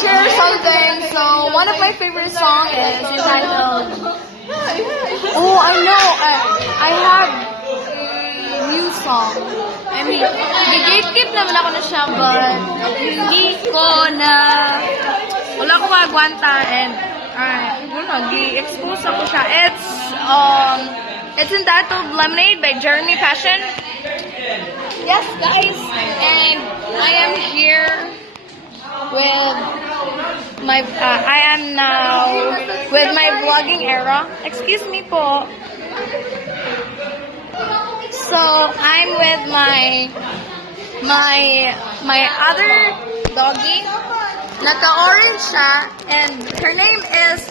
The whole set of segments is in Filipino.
share something. So one of my favorite songs is entitled. Oh, I know. I have a new song. I mean, gigikip naman ako na siya, but hindi ko na, wala ko magwanta, and gi-expose ako siya. It's entitled Lemonade by Jeremy Passion. Yes, guys, and I am here with my, I am now with my vlogging era. Excuse me po. So I'm with my other doggy. Naka-orange siya, and her name is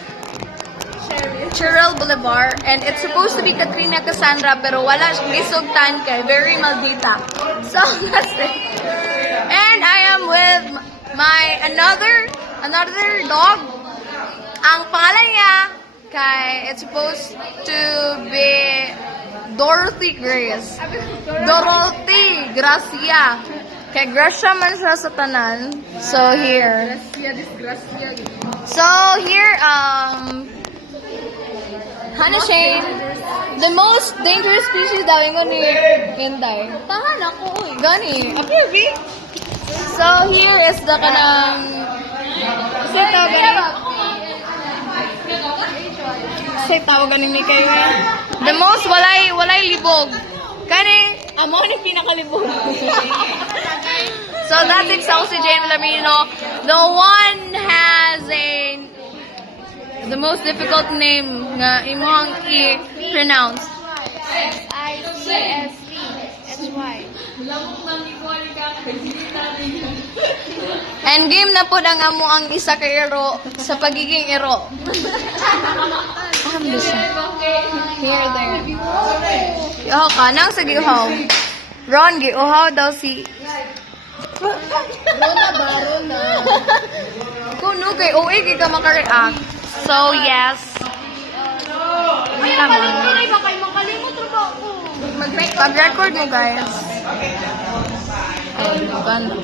Cheryl Bolivar, and it's supposed to be Katrina Cassandra, pero wala siyang gisugtan kay very maldita. So that's it. And I am with my another dog. Ang pangalan niya kay it's supposed to be Dorothy Grace. Dorothy Gracia. Kay Gracia man siya sa tanan. So here. So here Hana Shane, the most dangerous species daw yung ni Inday. Tahan ako, uy. Gani. Approve. So here is the kanang say tawagan ni kayo. The most walay libog. Kani amo ni pinakalibog. So that's it, si Jane Lamino. The one has the most difficult name nga imong i-pronounce. S-I-C-S-E-S-Y. And game na po ang amo ang isa ka ero sa pagiging ero. Here, there. Oh, kanang sa giuhaw. Ron, giuhaw daw si... Rona. Kuno kay OA kay ka makareact. So, yes. Mag-record mo, guys. Ganda.